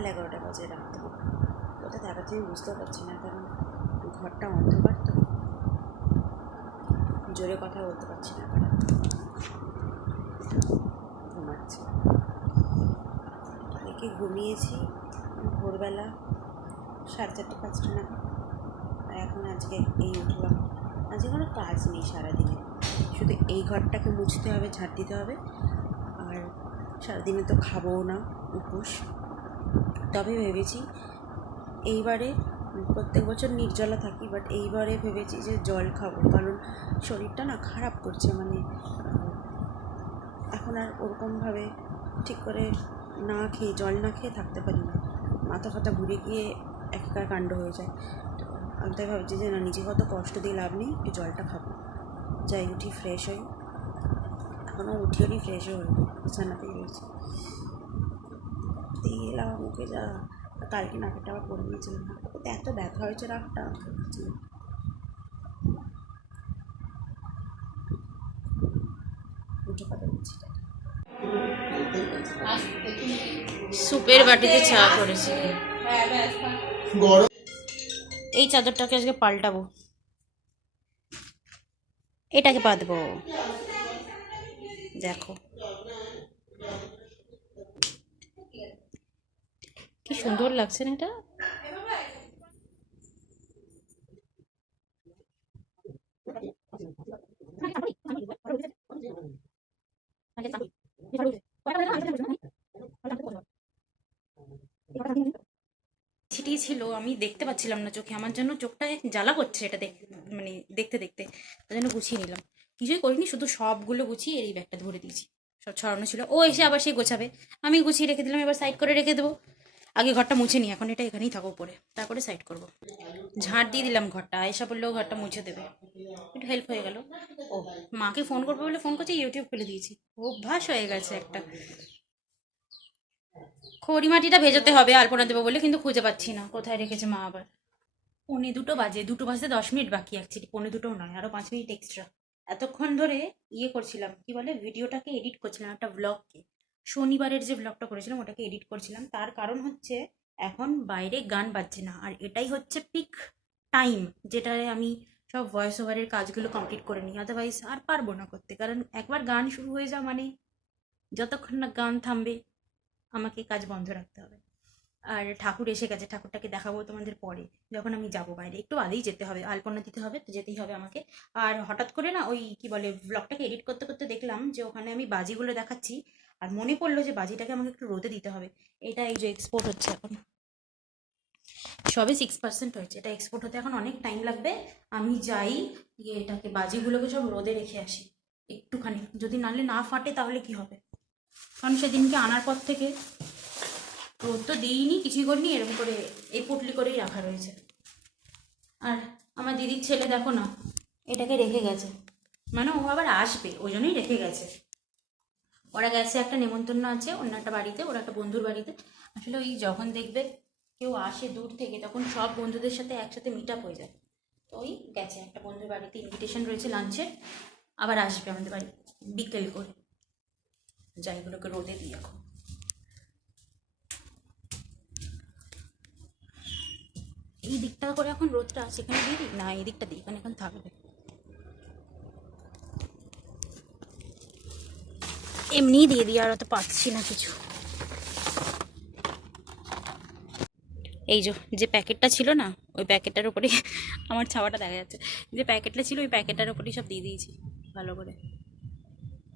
সকাল 11টা বাজে রাত। কোথায় থাকাচ্ছি আমি বুঝতে পারছি না, কারণ ঘরটা অন্ধকার তো, জোরে কথা বলতে পারছি না, কারণ ঘুমাচ্ছি। অনেকে ঘুমিয়েছি ভোরবেলা 4:30-5টা নাগাদ, আর এখন আজকে এই উঠলাম। আজকে কোনো কাজ নেই সারাদিনে, শুধু এই ঘরটাকে মুছতে হবে, ঝাড় দিতে হবে, আর সারাদিনে তো খাবোও না, উপোস। তবে ভেবেছি এইবারে, প্রত্যেক বছর নির্জলা থাকি, বাট এইবারে ভেবেছি যে জল খাবো, কারণ শরীরটা না খারাপ করছে। মানে এখন আর ওরকমভাবে ঠিক করে না খেয়ে, জল না খেয়ে থাকতে পারি না, মাথা ফাথা ঘুরে গিয়ে একাকার কাণ্ড হয়ে যায়। তো আমি তাই ভাবছি যে না, নিজে কত কষ্ট দিয়ে লাভ নেই, একটু জলটা খাবো। যাই, উঠি, ফ্রেশ হই। এখনও উঠিওনি, ফ্রেশও হই, বিছানাতেই রয়েছি। দিয়ে এলাম মুখে, যা কালকে নাকেরটা আবার পরে নিয়েছিলাম, ওতে এত ব্যথা হয়েছে নাকটা, উঠে কথা বলছি। সুপের বাটিতে চা করেছি। এই চাদরটাকে আজকে পাল্টাবো, এটাকে পাতবো। দেখো কি সুন্দর লাগছে না এটা। ছিটিয়ে ছিল, আমি দেখতে পাচ্ছিলাম না চোখে, আমার জন্য চোখটা জ্বালা করছে এটা মানে দেখতে দেখতে, তার জন্য গুছিয়ে নিলাম। কিছুই করিনি, শুধু সবগুলো গুছিয়ে এই ব্যাগটা ধরে দিয়েছি। সব ছড়ানো ছিল, ও এসে আবার সেই গোছাবে, আমি গুছিয়ে রেখে দিলাম, এবার সাইড করে রেখে দেবো। আগে ঘরটা মুছে নিই, এখন এটা এখানেই থাকো পরে, তারপরে সাইড করবো। ঝাঁট দিয়ে দিলাম ঘরটা, আয়েশা বললেও ঘরটা মুছে দেবে, একটু হেল্প হয়ে গেল। ও মাকে ফোন করবো বলে ফোন করছে, ইউটিউব খুলে দিয়েছি, অভ্যাস হয়ে গেছে একটা। খড়ি মাটিটা ভেজাতে হবে আলপনা দেবো বলে, কিন্তু খুঁজে পাচ্ছি না কোথায় রেখেছে মা আবার। 2:45 বাজে, 2টো বাজতে 10 মিনিট বাকি, অ্যাকচুয়ালি 2:45 নয়, আরো 5 মিনিট এক্সট্রা। এতক্ষণ ধরে ইয়ে করছিলাম, কি বলে, ভিডিওটাকে এডিট করছিলাম, একটা ব্লগকে, শনিবারের যে ব্লগটা করেছিলাম ওটাকে এডিট করছিলাম। তার কারণ হচ্ছে এখন বাইরে গান বাজছে না, আর এটাই হচ্ছে পিক টাইম, যেটায় আমি সব ভয়েস ওভারের কাজগুলো কমপ্লিট করে নিই, আদারওয়াইজ আর পারবো না করতে, কারণ একবার গান শুরু হয়ে যাওয়া মানে যতক্ষণ না গান থামবে আমাকে কাজ বন্ধ রাখতে হবে। আর ঠাকুর এসে গেছে, ঠাকুরটাকে দেখাবো তোমাদের পরে, যখন আমি যাবো বাইরে, একটু বাদেই যেতে হবে, আলপনা দিতে হবে, তো যেতেই হবে আমাকে। আর হঠাৎ করে না ওই কি বলে, ব্লগটাকে এডিট করতে করতে দেখলাম যে ওখানে আমি বাজিগুলো দেখাচ্ছি, আর মনে পড়লো যে বাজিটাকে আমাকে একটু রোদে দিতে হবে। এটা এই যে এক্সপোর্ট হচ্ছে এখন, সবে 6% হয়েছে, এটা এক্সপোর্ট হতে এখন অনেক টাইম লাগবে। আমি যাই গিয়ে এটাকে, বাজিগুলোকে সব রোদে রেখে আসি একটুখানি, যদি নাহলে না ফাটে তাহলে কি হবে, কারণ সেদিনকে আনার পর থেকে রোদ তো দিইনি, কিছুই করিনি, এরকম করে এই পুটলি করেই রাখা রয়েছে। আর আমার দিদির ছেলে দেখো না, এটাকে রেখে গেছে, মানে ও আবার আসবে ওই জন্যই রেখে গেছে। ওরা গেছে, একটা নেমন্তন্ন আছে অন্য একটা বাড়িতে, ওরা একটা বন্ধুর বাড়িতে। আসলে ওই যখন দেখবে কেউ আসে দূর থেকে, তখন সব বন্ধুদের সাথে একসাথে মিট আপ হয়ে যায়। তো ওই গেছে একটা বন্ধুর বাড়িতে, ইনভিটেশন রয়েছে লাঞ্চের, আবার আসবে আমাদের বাড়ি বিকেল করে। যাইগুলোকে রোদে দিই এখন। এই দিকটা করে এখন রোদটা সেখানে দিয়ে দিই না, এই দিকটা দিই, এখানে এখন থাকবে। এমনিই দিয়ে দিই, আর অত পাচ্ছি না কিছু। এই যে প্যাকেটটা ছিল না, ওই প্যাকেটটার উপরে আমার ছাওয়াটা দেখা যাচ্ছে, যে প্যাকেটটা ছিল ওই প্যাকেটটার উপরেই সব দিয়ে দিয়েছি ভালো করে।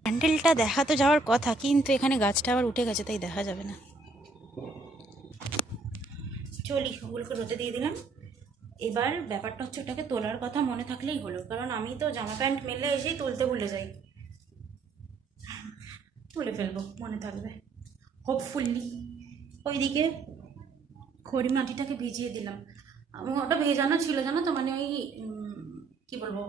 প্যান্ডেলটা দেখা তো যাওয়ার কথা, কিন্তু এখানে গাছটা আবার উঠে গেছে, তাই দেখা যাবে না। চলি, ওগুলোকে রোদে দিয়ে দিলাম। এবার ব্যাপারটা হচ্ছে ওটাকে তোলার কথা মনে থাকলেই হলো, কারণ আমি তো জামা প্যান্ট মেলে এসেই তুলতে ভুলে যাই। তুলে ফেলবো, মনে থাকবে হোপফুল্লি। ওইদিকে খড়ি মাটিটাকে ভিজিয়ে দিলাম, ওটা ভেজানো ছিল জানো তো, মানে ওই কি বলবো,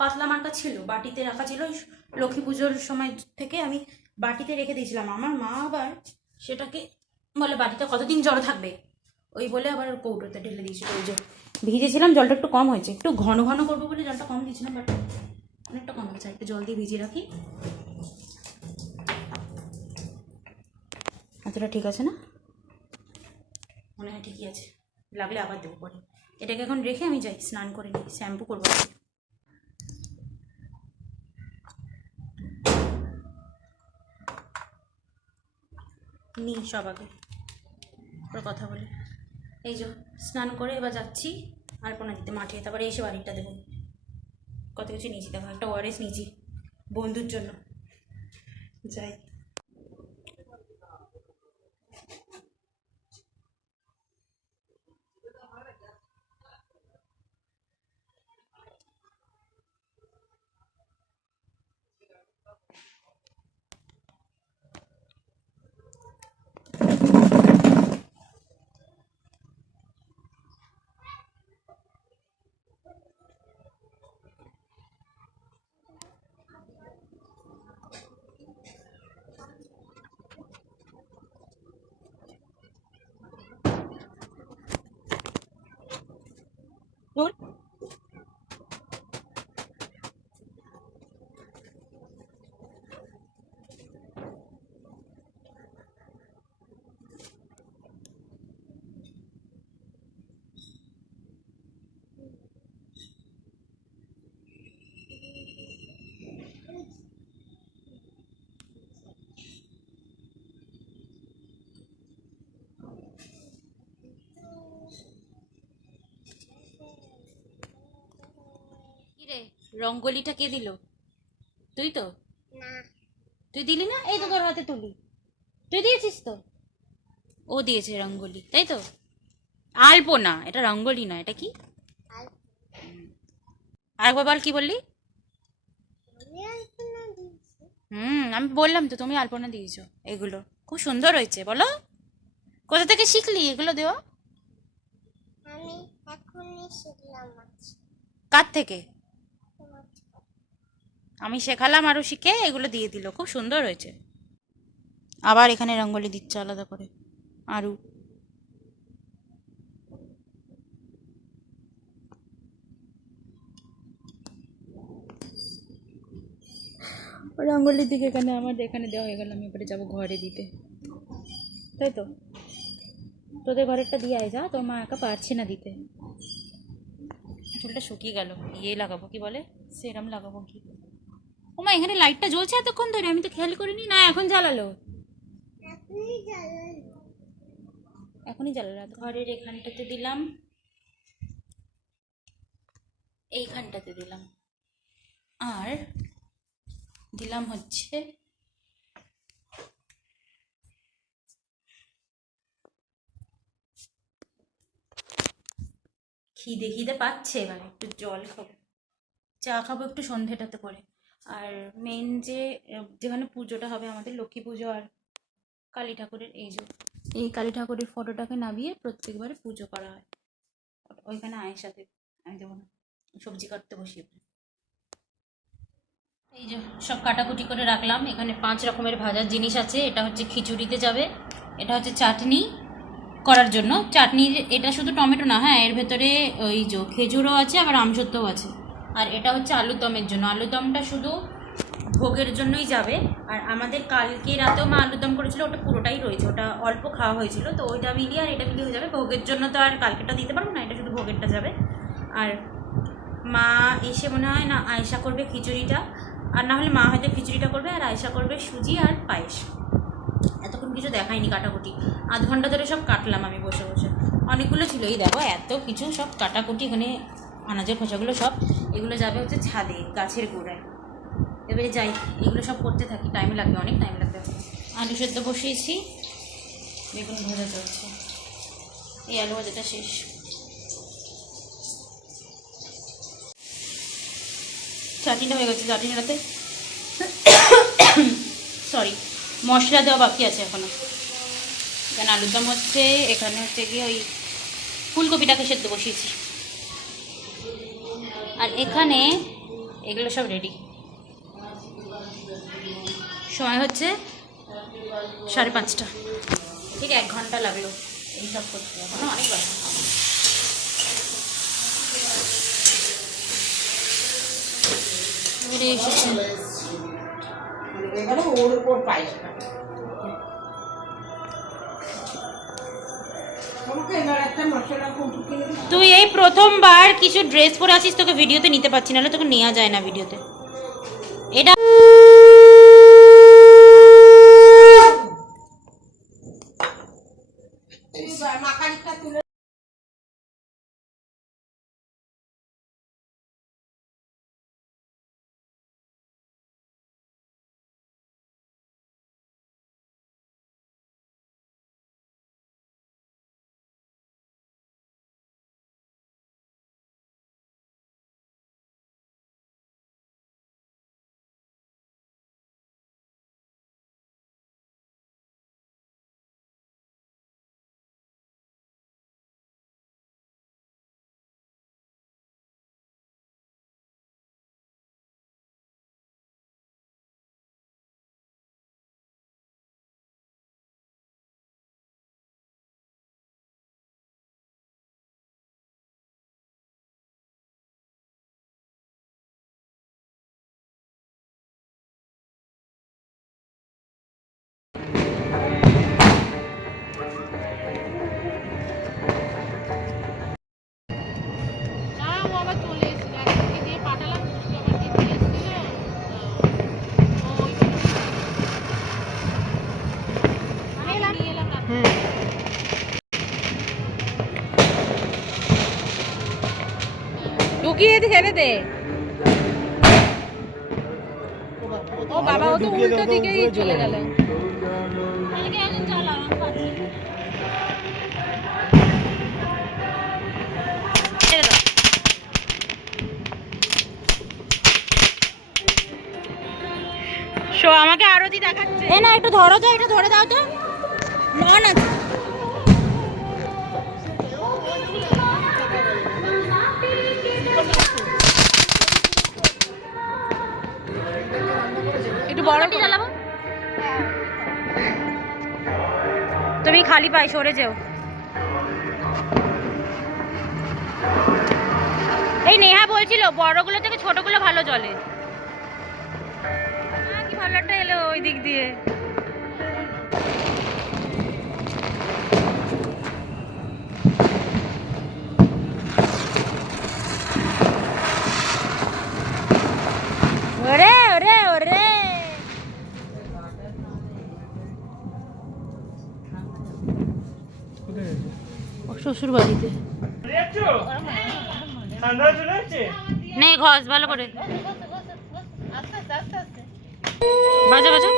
পাতলা মার্কা ছিল, বাটিতে রাখা ছিল, ওই লক্ষ্মী পুজোর সময় থেকে আমি বাটিতে রেখে দিয়েছিলাম। আমার মা আবার সেটাকে বলে বাটিটা কতদিন জল থাকবে, ওই বলে আবার কৌটোতে ঢেলে দিয়েছিল। ওই যে ভিজেছিলাম, জলটা একটু কম হয়েছে, একটু ঘন ঘন করবো বলে জলটা কম দিয়েছিলাম, বাট অনেকটা কম হয়েছে, একটু জল দিয়ে ভিজিয়ে রাখি। এতটা ঠিক আছে না? মনে হয় ঠিকই আছে, লাগলে আবার দেবো পরে। এটাকে এখন রেখে আমি যাই স্নান করে নিই, শ্যাম্পু করবো আজকে। নিই সব আগে ওর কথা বলে। এই যে স্নান করে এবার যাচ্ছি আলপনা দিতে মাঠে, তারপরে এসে বাড়িটা দেবো। কত কিছু নিয়েছি দেখো, একটা ওআরএস নিয়েছি বন্ধুর জন্য। যাই। কিরে রঙ্গোলিটা কে দিল? তুই তো? তুই দিলি না? এই তো তোর হাতে তুলি, তুই দিয়েছিস তো? ও দিয়েছে রঙ্গোলি, তাই তো? আলপনা, এটা রঙ্গোলি না, এটা কি? আরেকবার বল, কি বললি? আমি বললাম তো তুমি আলপনা দিয়েছো। এগুলো খুব সুন্দর হয়েছে, বলো কোথা থেকে শিখলি এগুলো দেওয়া? আমি এখনই শিখলাম। কার থেকে? আমি শেখালাম আরো শিখে এগুলো দিয়ে দিল, খুব সুন্দর হয়েছে। আবার এখানে রঙ্গোলি দিচ্ছে আলাদা করে আরু। রঙ্গোলির দিকে এখানে আমার এখানে দেওয়া হয়ে গেল, আমি এবারে যাবো ঘরে দিতে, তাই তো? তোদের ঘরেরটা দিয়ে আয় যা, তোর মা একা পারছে না দিতে। চুলটা শুকিয়ে গেল, ইয়ে লাগাবো, কি বলে, সেরাম লাগাবো কি। ও মা, এখানে লাইটটা জ্বলছে এতক্ষণ ধরে, আমি তো খেয়াল করিনি। না এখন জ্বালালো, এখনই জ্বালালো। ঘরের এখানটাতে দিলাম, এইখানটাতে দিলাম, আর দিলাম হচ্ছে খিদে খিদে পাচ্ছে, এবার একটু জল খাবো, চা খাবো একটু সন্ধেটাতে করে। আর মেন যে যেখানে পুজোটা হবে আমাদের, লক্ষ্মী পুজো আর কালী ঠাকুরের, এই যে এই কালী ঠাকুরের ফটোটাকে নামিয়ে প্রত্যেকবারে পুজো করা হয়। ওইখানে আয়ের সাথে আমি দেবো না, সবজি কাটতে বসিয়ে। এই যে সব কাটাকুটি করে রাখলাম, এখানে 5 রকমের ভাজার জিনিস আছে। এটা হচ্ছে খিচুড়িতে যাবে, এটা হচ্ছে চাটনি করার জন্য। চাটনি এটা শুধু টমেটো না, হ্যাঁ এর ভেতরে ওই যে খেজুরও আছে, আবার আমসত্ত্বও আছে। আর এটা হচ্ছে আলুর দমের জন্য, আলুর দমটা শুধু ভোগের জন্যই যাবে। আর আমাদের কালকে রাতেও মা আলুর দম করেছিল, ওটা পুরোটাই রয়েছে, ওটা অল্প খাওয়া হয়েছিল, তো ওইটা মিলিয়ে আর এটা মিলিয়ে হয়ে যাবে। ভোগের জন্য তো আর কালকেটা দিতে পারবো না, এটা শুধু ভোগেরটা যাবে। আর মা এসে মনে হয় না আয়েশা করবে খিচুড়িটা, আর না হলে মা হয়তো খিচুড়িটা করবে আর আয়েশা করবে সুজি আর পায়েস। এতক্ষণ কিছু দেখায়নি কাটাকুটি, আধ ঘন্টা ধরে সব কাটলাম আমি বসে বসে, অনেকগুলো ছিল। এই দেখো এত কিছু সব কাটাকুটি, এখানে আনাজের খোসাগুলো সব, এগুলো যাবে হচ্ছে ছাদে গাছের গোড়ায়। এবারে যাই, এগুলো সব করতে থাকি, টাইম লাগবে, অনেক টাইম লাগবে। আলু সেদ্ধ বসিয়েছি, বেগুন ভাজা চলছে, এই আলু ভাজাটা শেষ। চাটনিটা হয়ে গেছে, চাটনিটাতে সরি মশলা দেওয়া বাকি আছে এখনো। এখানে আলুর দম হচ্ছে, এখানে হচ্ছে গিয়ে ওই ফুলকপিটাকে সেদ্ধ বসিয়েছি, আর এখানে এগুলো সব রেডি। সময় হচ্ছে 5:30, ঠিক 1 ঘন্টা লাগলো এইসব করতে, এখনো অনেক বাকি। এসেছে তুই এই প্রথমবার কিছু ড্রেস পরে আসিস, তোকে ভিডিওতে নিতে পারছি, নাহলে তোকে নেওয়া যায় না ভিডিওতে। এটা ঢুকিয়ে ছেড়ে দে। ও বাবা, ও তো উল্টো দিকেই চলে গেল। শো, আমাকে আরতি দেখাচ্ছে। এ না, একটু ধরো তো, এটা ধরে দাও তো। লন আছে। একটু বড় চালাবো। তুমি খালি পায়ে সরে যাও। এই নেহা বলছিল বড়গুলো থেকে ছোটগুলো ভালো চলে। কি ভালো একটা এলো ওই দিক দিয়ে। ওরে ওরে ওরে, শ্বশুর বাড়িতে নেই ঘস, ভালো করে বাজা বাজা।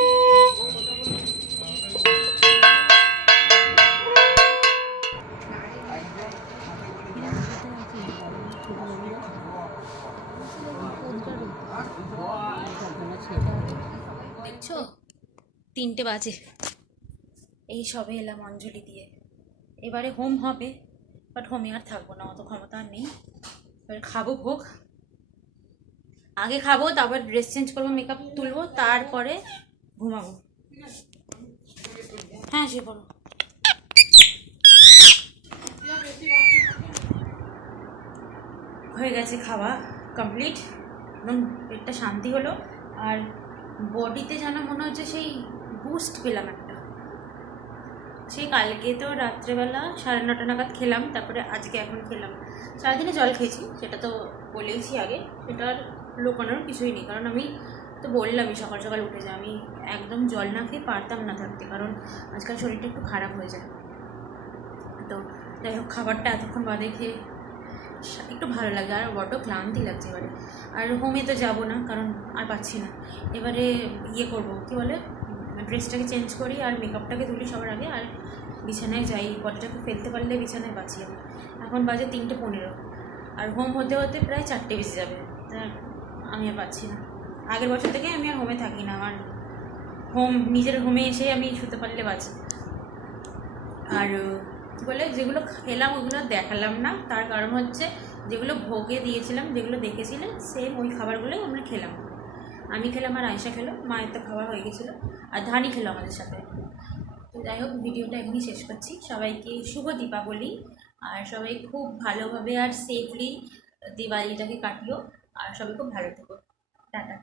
দেখছো 3টে বাজে, এই সবে এলাম অঞ্জলি দিয়ে। এবারে হোম হবে, বাট হোমে আর থাকবো না, অত ক্ষমতা আর নেই। এবারে খাবো ভোগ, আগে খাবো, তারপর ড্রেস চেঞ্জ করবো, মেকআপ তুলবো, তারপরে ঘুমাবো। হ্যাঁ সে বলো। হয়ে গেছে খাওয়া কমপ্লিট, একদম পেটটা শান্তি হলো। আর বডিতে যেন মনে হচ্ছে সেই বুস্ট পেলাম একটা। সেই কালকে তো রাত্রেবেলা 9:30 নাগাদ খেলাম, তারপরে আজকে এখন খেলাম। সারাদিনে জল খেয়েছি, সেটা তো বলেইছি আগে, সেটার লুকানোর কিছুই নেই। কারণ আমি তো বললামই সকাল সকাল উঠে যে আমি একদম জল না খেয়ে পারতাম না থাকতে, কারণ আজকাল শরীরটা একটু খারাপ হয়ে যায়। তো যাই হোক, খাবারটা এতক্ষণ বাদে খেয়ে একটু ভালো লাগে, আর বড্ড ক্লান্তি লাগছে এবারে। আর হোমে তো যাবো না, কারণ আর পাচ্ছি না। এবারে ইয়ে করবো, কী বলে, ড্রেসটাকে চেঞ্জ করি আর মেকআপটাকে তুলি সবার আগে, আর বিছানায় যাই। বডিটাকে ফেলতে পারলে বিছানায় বাঁচি আমি। এখন বাজে 3:15, আর হোম হতে হতে প্রায় 4টে বেজে যাবে। তা আমি আর পাচ্ছি না। আগের বছর থেকে আমি আর হোমে থাকি না, আমার হোম নিজের হোমে এসে আমি শুতে পারলে বাঁচি। আর কী বলে, যেগুলো খেলাম ওগুলো দেখালাম না, তার কারণ হচ্ছে যেগুলো ভোগে দিয়েছিলাম, যেগুলো দেখেছিলেন, সেম ওই খাবারগুলোই আমরা খেলাম। আমি খেলাম আর আয়েশা খেলো, মায়ের তো খাওয়া হয়ে গেছিলো, আর ধানি খেলো আমাদের সাথে। তো যাই হোক, ভিডিওটা এখানেই শেষ করছি। সবাইকে শুভ দীপাবলি, আর সবাই খুব ভালোভাবে আর সেফলি দিওয়ালিটাকে কাটিও, আর সবাই খুব ভালো থেকো। টাটা।